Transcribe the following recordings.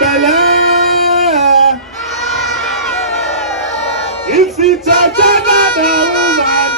Bella. If it's another woman.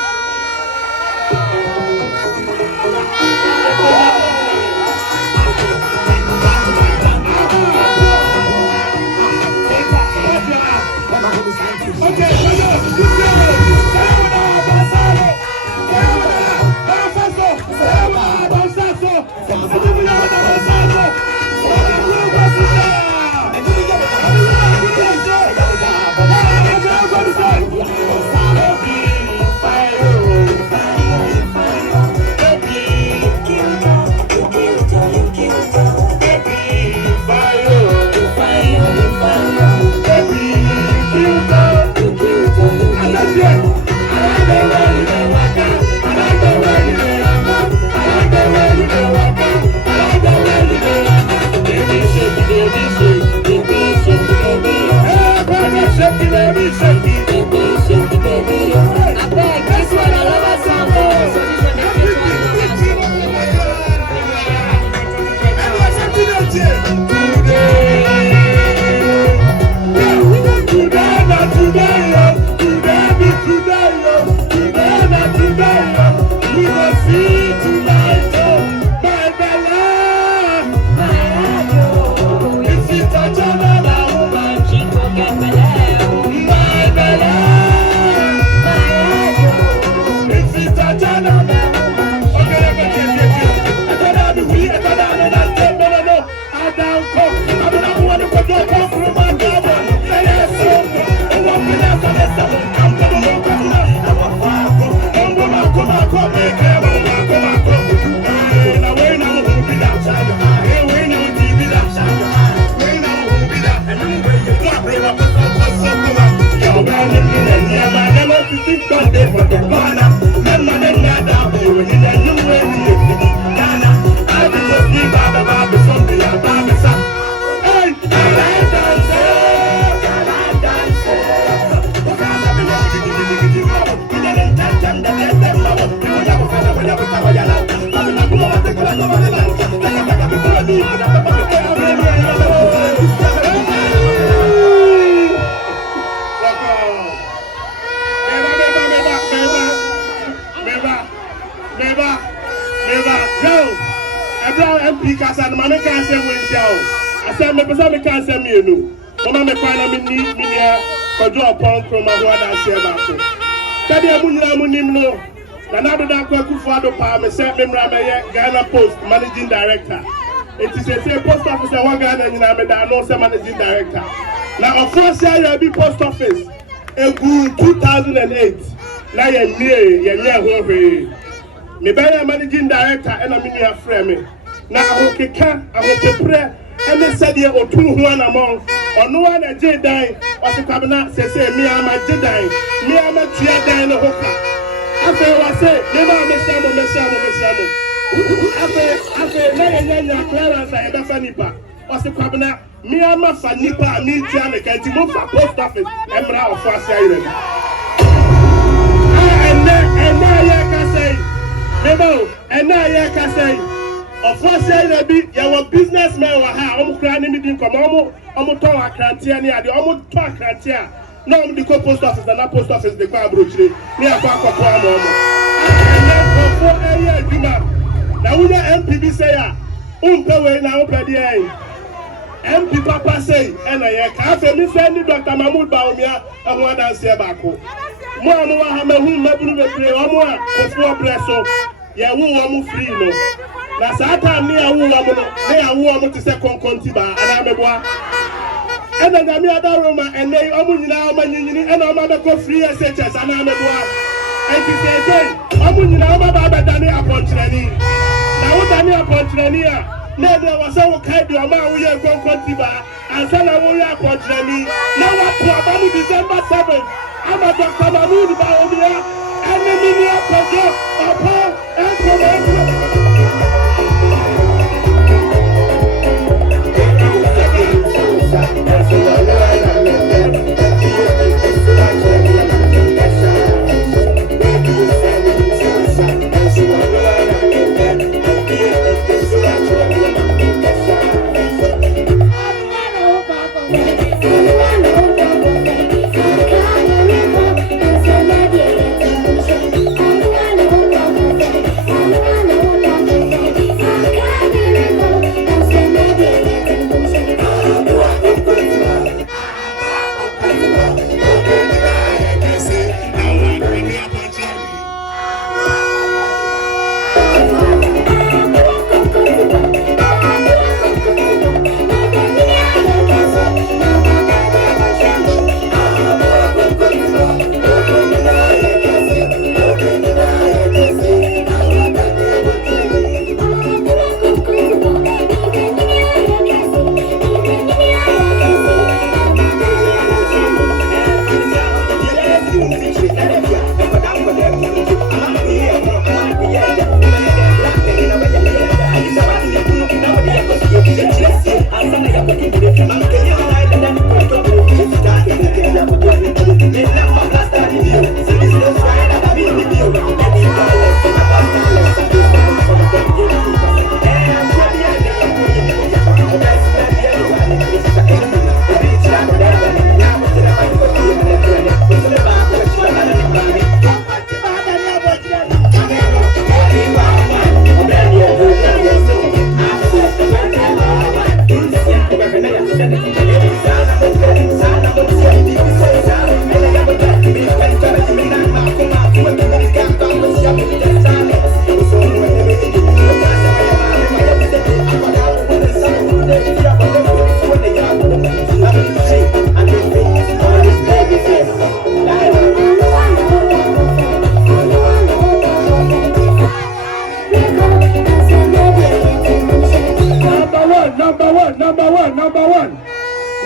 Kojo Nkrumah who had Aseda. Kadi amunyina munimno. Na nado da kwa kufuado pa me se memra me Ghana Post Managing Director. It is a post office wa Ghana nyina me da no se Managing Director. Na Ofoase Ayirebi post office egu 2008. Na ye hohwe. Me be Managing Director and me nua frɛ me. Na ahokeka ahokepre ene said ye otu ho anamon. Ono wa na je dan osekwabena sese mi ama je dan mi ama tua dan no hoka afa wa se me ma mesiamo afa na nya clearance e da fa nipa osekwabena mi ama fa nipa mi tua me kanti mo fa post office emra Ofoase Ayirebi ena ye ka say mebo ena ye ka say Ofoase Ayirebi your businessman wa ha omukra ni mi din komo omo ton akrantia ni ade omo ton akrantia na omo di ko post office na post office de kwa abrochire ni akwa akwapo amo ene kofo eye adwuma na wunya MPB say ya umpe we na umpe de ai MP papa say ena ye ka afa mi send Dr. Mahmoud Baumia ehun adanse baako mo amo wa ha mahun mabunu bebre omo a kofo preso ye wu omo free no na sata ni awu omo no na awu omo te se konkonti ba ana meboa ena gami adaroma ene omo nyina omo nyinyini ena omo be ko free SHS ana meboa enti say omo nyina omo ba badani apontrani na wo dani apontrani a na de wo se wo kai de omo awu ye konkonti ba ansa na wo ye apontrani na wa to abamu December 7 ama Dr. Mahmoud Baumia enemy ni Kojo Obour Nkrumah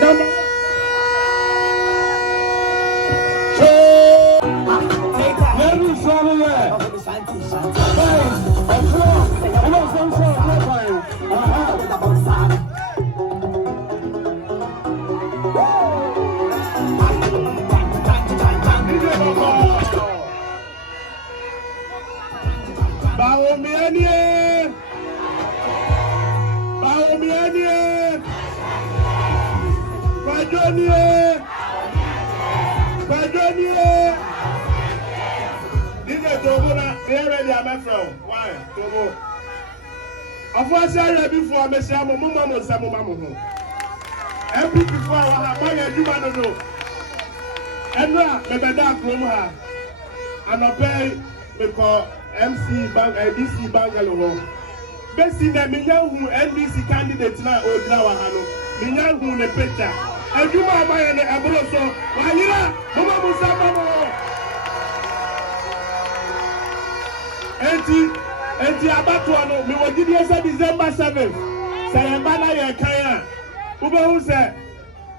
Number Ofoase Ayirebi for Mesia Mumma Musamu. Every before I have my no. Enra mebeda Nkrumah. Anopay me call MC Bank DC Bangalo. Besi na minyangu NDC candidate na odina wa hano. Minyangu ne picture. Aduma abaye ne abro so. Wanyira Mumma Musamu. Enti abatu ano mi wajidi esa December 7th. Sayamba na ye kanya. Ubehu se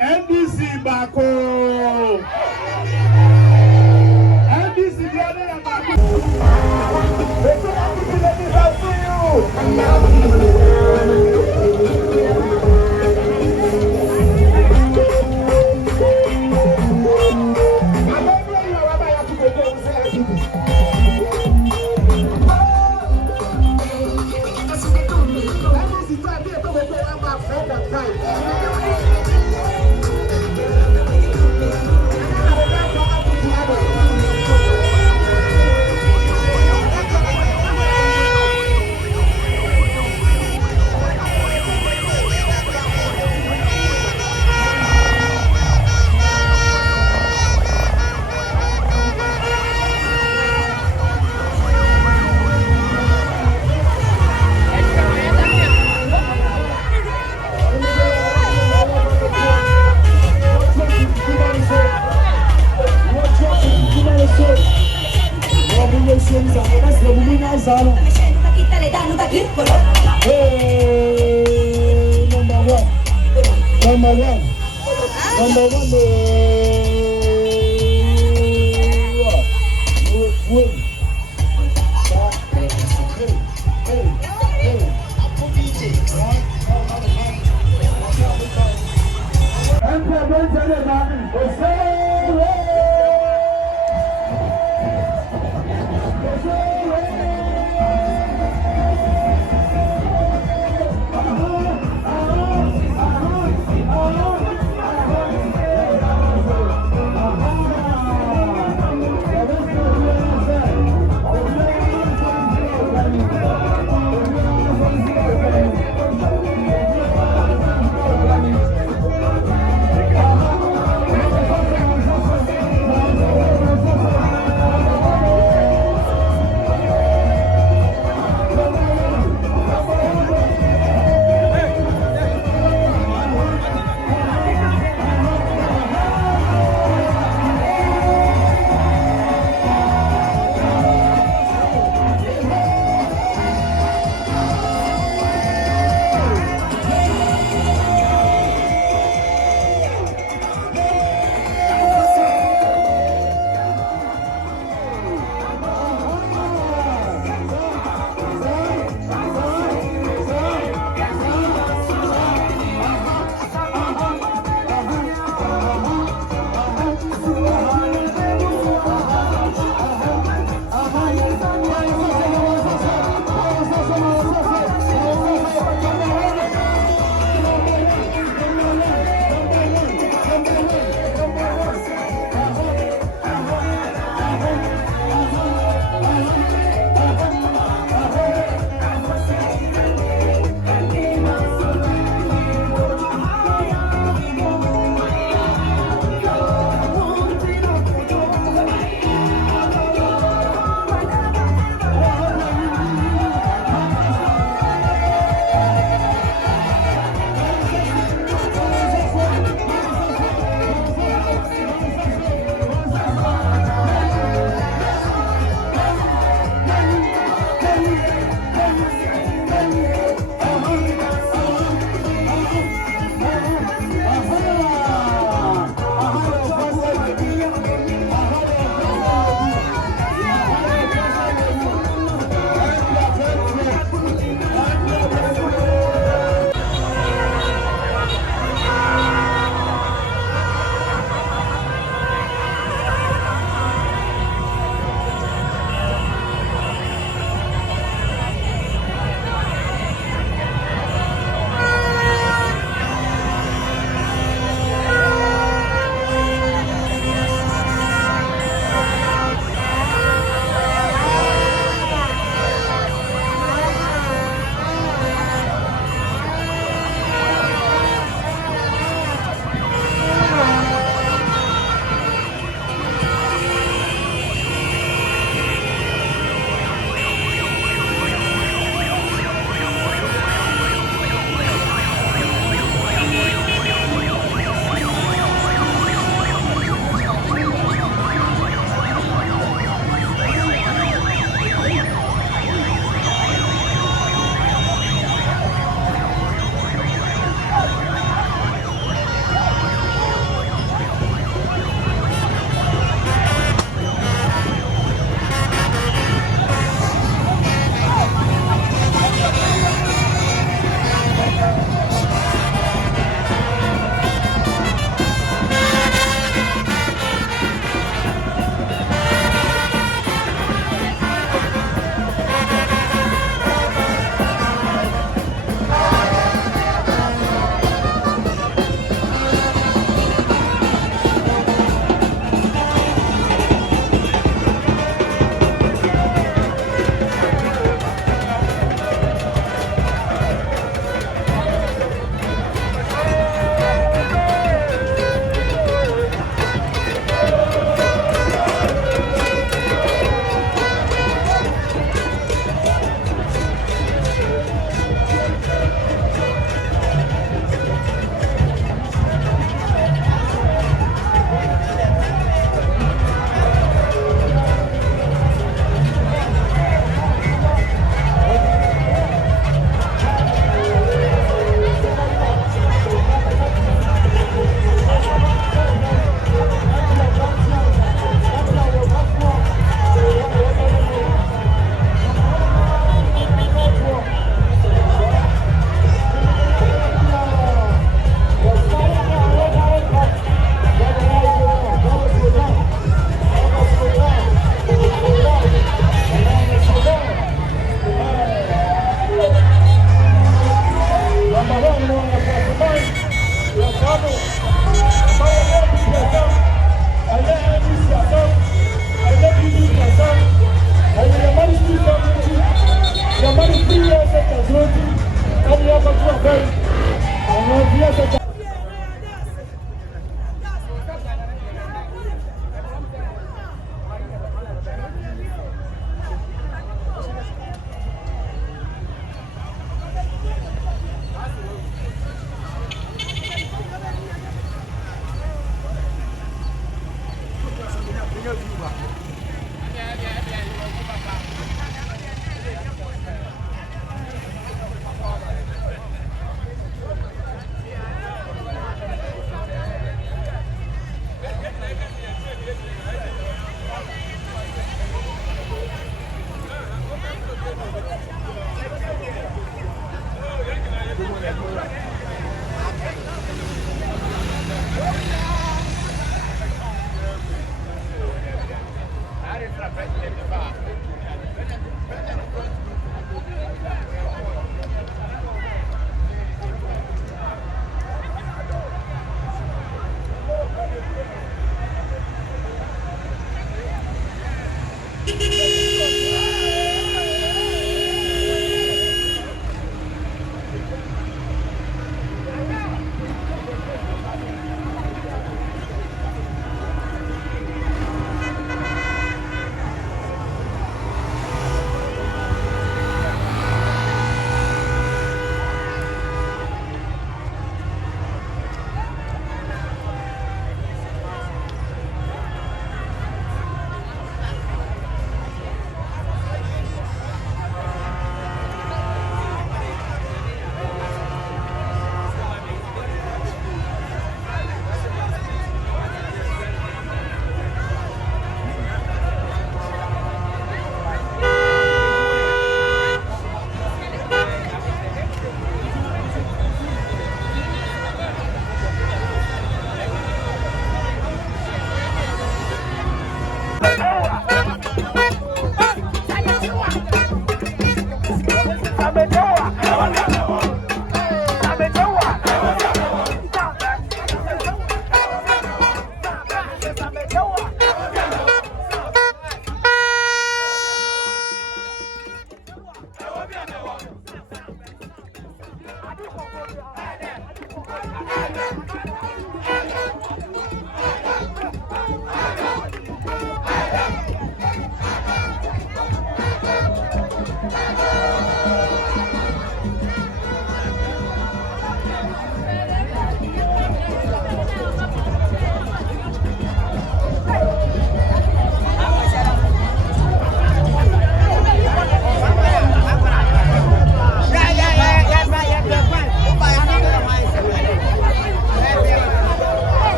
NDC bako. NDC the other bako.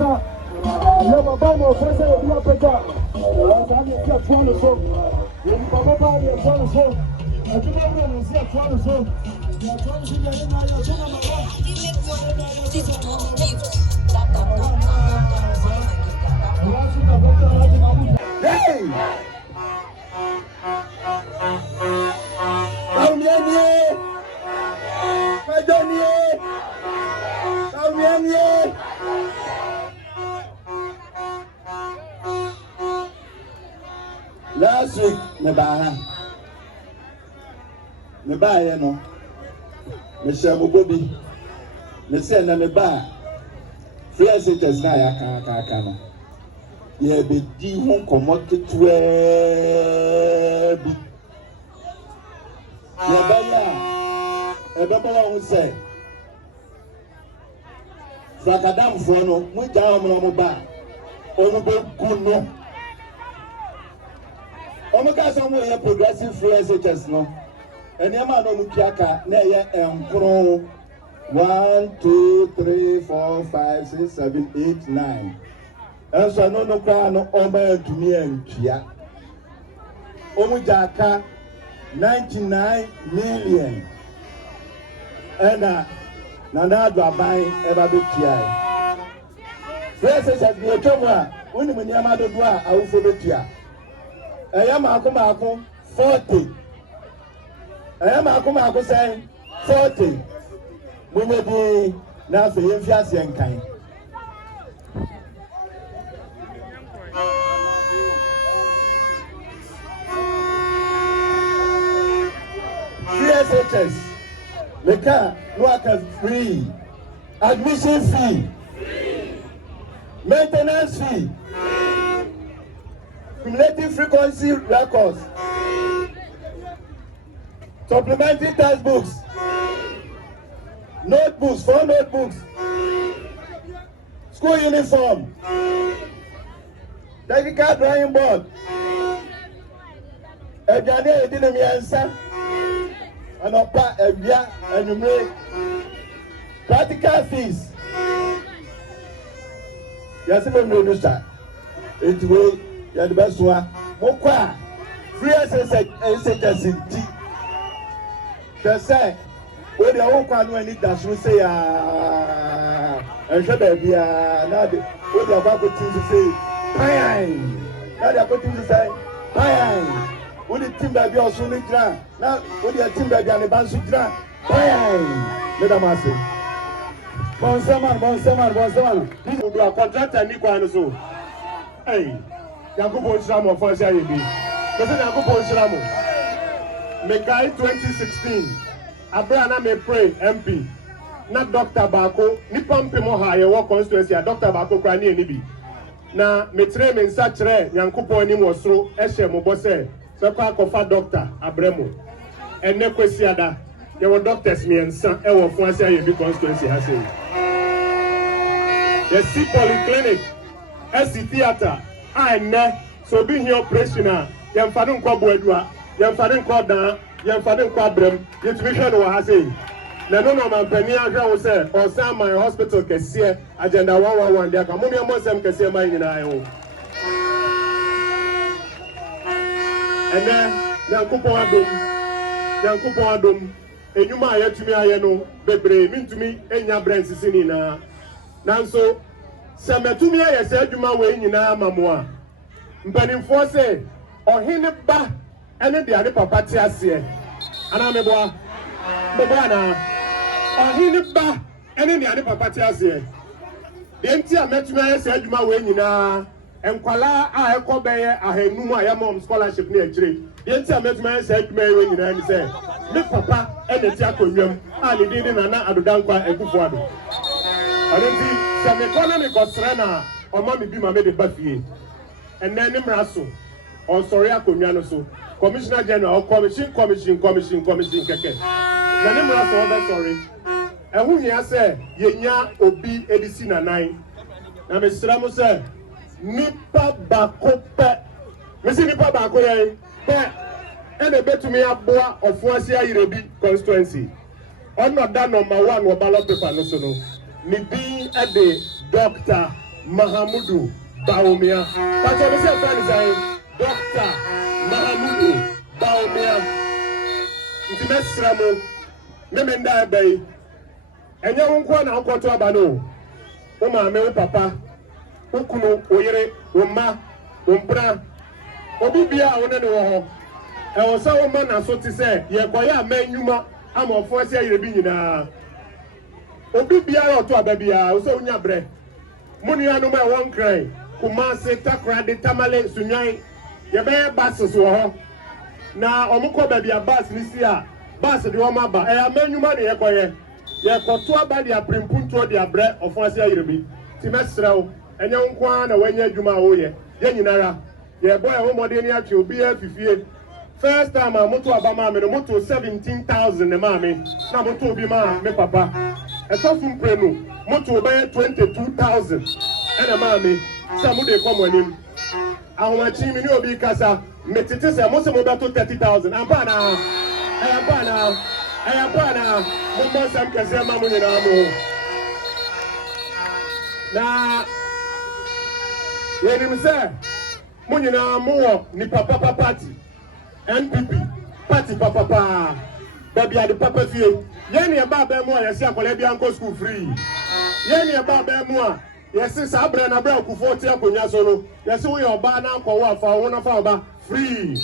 Nasa, Yababano, Ofoase Ayirebi, Asada, Tuano so, Yababano, Tuano so, Ajibabano, Tuano so, Tuano so, Hey! Last week, me buy no. Me share mo Bobby. Me say na me buy. Free SHS na ya ka no. Ye be di ho komot tetwe bi. Ye ba ya. E ba ba wo say. Frakadam fo no, mo ja mo ba. Onu be kuno. Omuka so mo ye progressive free SHS no. Eniama no mu kiaka na ye enkron 1 2 3 4 5 6 7 8 9. Enso no kwa no oma entumi entua. Omu jaka 99 million. Ena na do aban eba betua. Free SHS bi etwa uni mu niama do do a awufo betua. Eya mako 40. Eya mako say 40. Munye bi na fe yemfi ase nkan. SHS Leka no free. Admission fee. Maintenance fee. Cumulative frequency records, supplementary textbooks, notebooks, 4 notebooks, school uniform, technical drawing board, Ejane Edinemi Ansa, Anopa Ebia Enumere, practical fees. Yes, we will do that. It will. Ya the best one. Mokwa free SHS ti. Say we dey won kwa no ani dash we say ehwe ba bia na de we dey ba go tin say payan. Na dey go tin say payan. We dey team ba bia oso ni gira. Na we dey team ba bia ne ban su gira. Payan. Madam Ase. Bonsaman. This will be a contractor ni kwa no so. Hey. Yakubu Oshiramo Ofoase Ayirebi. Kasi Yakubu Oshiramo. Mekai 2016. Abraham me pray MP. Na Dr. Bako. Nipa mpemo ha yewo constituency a Dr. Bako kra ni enibi. Na metre me nsa kire Yankopon ni mosoro ehye mo bose. Se kwa akofa Dr. Abremo. Ene kwesi ada. Yewo doctors me nsa ewo Ofoase Ayirebi constituency ha sei. Yes, polyclinic. SC theater. Ne so be here operation yemfade nkọ boadua yemfade nkọ dan yemfade nkọ abrem yetumi hwe no ha sei na no mampani ahwe wo se osan my hospital kese agenda 111 dia ka mo me mosem kese ma nyina ayo ene Nyankopon adom enyuma ayetumi aye no bebre mintumi enya brand sisi na nanso Sametumi aye se adwuma we nyina mamoa mpanimfo se ohene ba ene de ade papa ti ase ana meboa na ohene ba ene de ade papa ti ase de nti ametumi aye se adwuma we nyina enkwala a ekobeye ahanum a yamom scholarship ne akire de nti ametumi aye se adwuma we nyina ni se me papa ene ti akonwam a ne din na adodankwa ekufo ado Alenti some economic osrena o ma me bi ma me de bafie enne ni mraso on sorry akonwa no so commissioner general or commission keke na ni mraso o be sorry ehu hia se yenya obi edisi na nan na me sira mo se nipa bakope me si nipa bako ye pe ene betumi aboa Ofoase Ayirebi constituency on that number 1 wo ballot paper no so no. Me being at the Dr. Mahamudu Baumia. But on the same time, Dr. Mahamudu Baumia. Intimesramo, Memenda Bay. And young one, I'll go to Abano. Oma, me papa. Ukuno, Oyere, Uma, Umpra. Obibia, Oneno. I was a woman, as what to say, Yakoya, men, Yuma, I'm Ofoase Ayirebi na. Obibia, to a baby, I was on your bread. Money no my one cry. Kumase takra de tamale sunyai. Ye be bases wo ho. Na omuko baby a bas ni sia. Bas de o maba. E amanyuma de ye koye. Ye koto aba de aprimpunto de abre Ofoase Ayirebi. Ti mesrew. Enye nkwa na wanya adwuma wo ye. Ye nyinara. Ye boy ho mode ni atwe obi afifie. First time I moto aba ma me no moto 17,000 ne ma me. Na moto obi ma me papa. E so fun prenu. Moto be 22,000 and a mammy, some would come on him. I want to me no be casa, metite se mo se mo beto 30,000. I'm bana, mo mo sam kase ma mo ni na mo. Na ye ni se mo ni na mo ni papa party. NPP party papa. Baby at the papa fie. Yen ye ba be mo ye se akole bi anko school free. Yen ye ba be mo yes sa abra na bra okufo ti akonya so no yes we oba na akwo afa wo na fa oba free.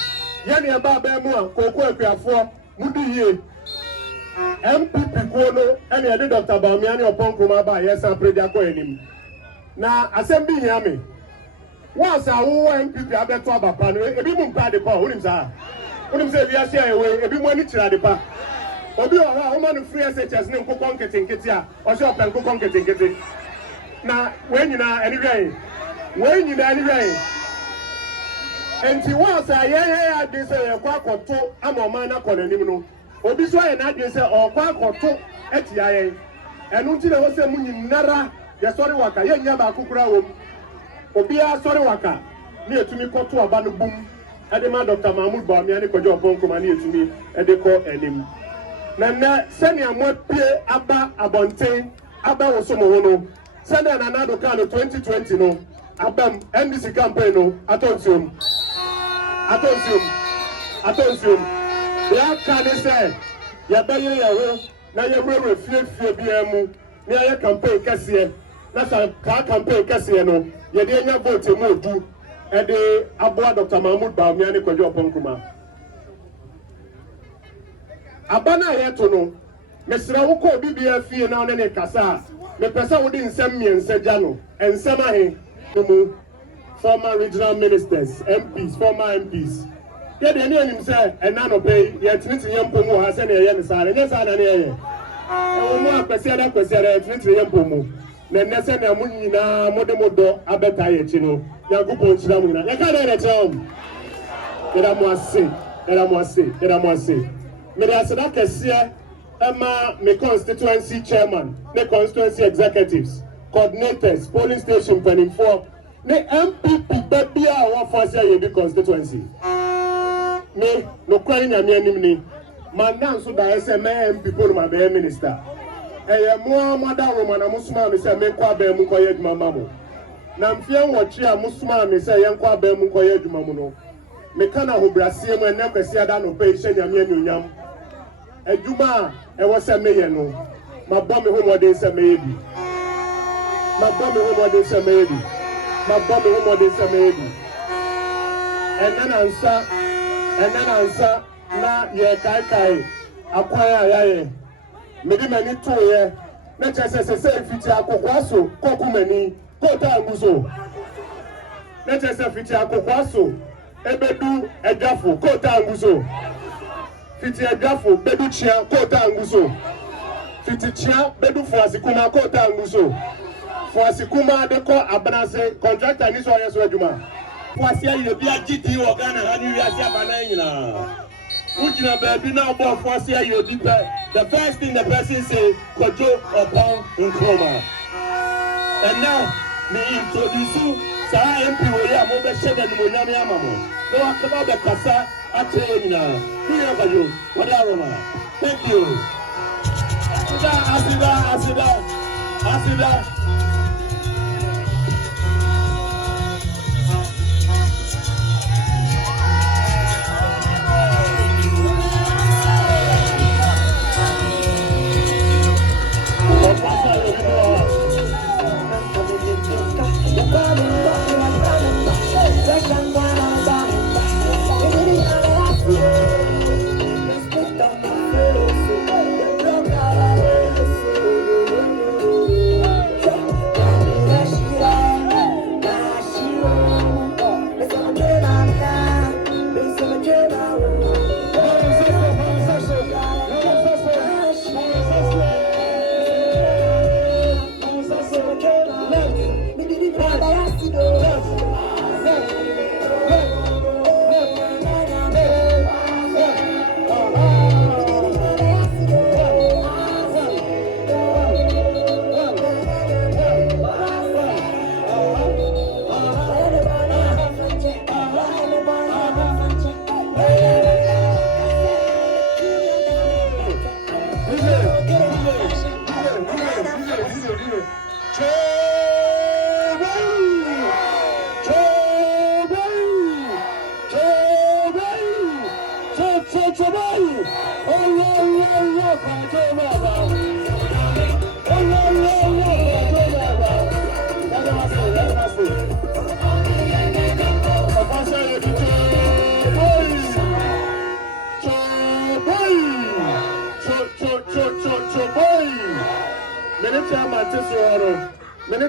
Yen ye ba be mo koko akuafo mudi ye MPP ko no ene ye Dr. Hon.Oppong kuma ba yes apredi akọ enim na asem bi hia me once awo MPP abeto abapa no ebi mu mpa de pa onim sa wi ase ayewe ebi mu ani kira de pa obi o ha o ma no free SHS ne nkokọ nketenkete a o se open nkokọ nketenkete na when anyway enti once aye dey say e kwa akoto amoma na kọ nanim no obi so aye na dey say o kwa akoto eti aye enu nti na wo se mu nyinara ye sori waka ye nya ba akukura wo obi a sori waka ni etumi koto aba no bum ade ma Dr. Mahmoud Baumia ne Kojo Obour kuma ni etumi ede ko enim na sani amopie aba abonten aba wo so mo no sani anado kan 2020 no abam NDC campaign no atonsium ya kan say ya baye ya ho na ye mwe fie bia mu ni aye campaign kase na sa campaign kase no ye de nya vote mu odu e de aboa Dr. Mahmoud Baumia ne Kojo Obour kuma abana yeto no mesra wo ko bibia fie na one ne kasa me pesa wo di nsem miensa gya no ensem ahe mu former regional ministers MPs former MPs ye de ne anyim say ena no pay ye tiniti yempomu ha se ne ye ne sare ne sare ne ye wo mu apese da kwesere tiniti yempomu na ne se na mu nyina modo abeta ye chi no yagupo chira mu nyina ye ka de retom era mo ase me da Aseda kese Emma, my constituency chairman, the constituency executives, coordinators, polling station planning for the MPP baby Ofoase Ayirebi constituency. Me no crying ya me man now so that MPP no my minister. Mo mother woman a Muslim me say me kwa be mu koye adwuma mo. Na mfia nwochi a Muslim me say yen kwa be mu koye adwuma mo no. Me kana hobrasie mu enam kwese ada no pe hye nyame anyunyam. Adwuma e wo se meye no mabọ me homode se meye bi enana ansa na ye kai akwaya yaye medi mani to ye na chese se fiti akokwaso kokumani kota nguso na chese fiti akokwaso ebedu edafo kota nguso fiti edafo bedu chia kota nguso fiti chia bedu fuasikuma kota nguso fuasikuma de ko abanase contractor ni so yeso adwuma Ofoase Ayirebi agidi wo Ghana ha ni wiase abana nyina ujina baby na Obour Ofoase Ayirebi the first thing the person say Kojo Obour Nkrumah and now me introduce you sa MP we ya mo be sheda ni mo nyame amamo no akaba be kasa atre nyina ni ya Kojo wada roma thank you Aseda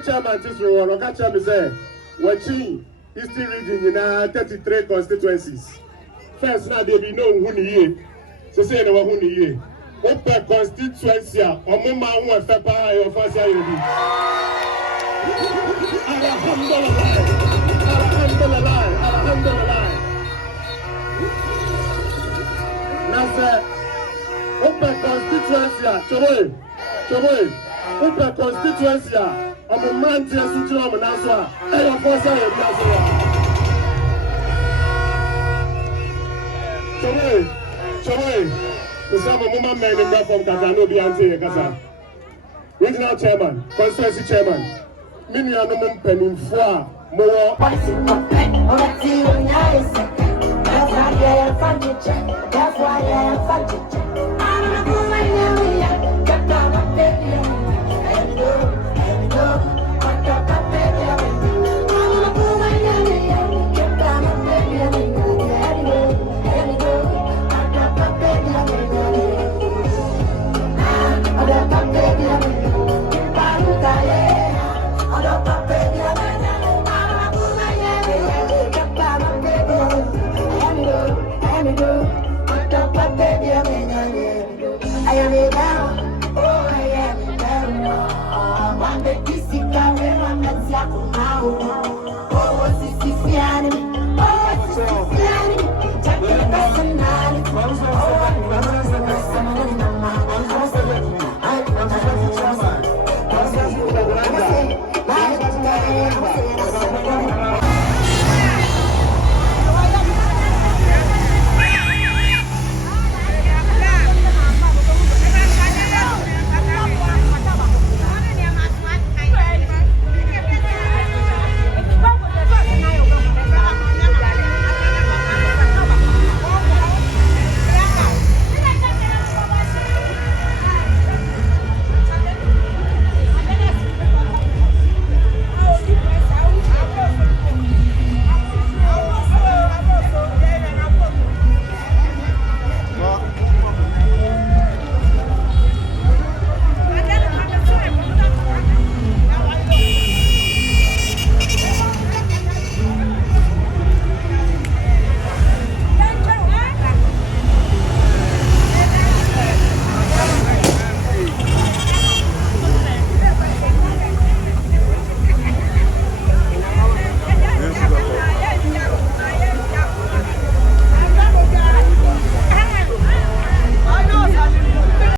Chairman Tisro, catch me say, watching history reading in 33 constituencies. First, now they be known who he so say no who he Obour constituency, Omuma who a Fepa Ofoase Ayirebi. Alhamdulillah. Now say, Obour constituency, Choboy. Obour constituency. I'm a man to a suture of an answer. Hey, of course, I am. Choboy. The same woman man in from Kazano Biante Gaza. Regional chairman, constituency chairman. Many are no penny for more. That's why I am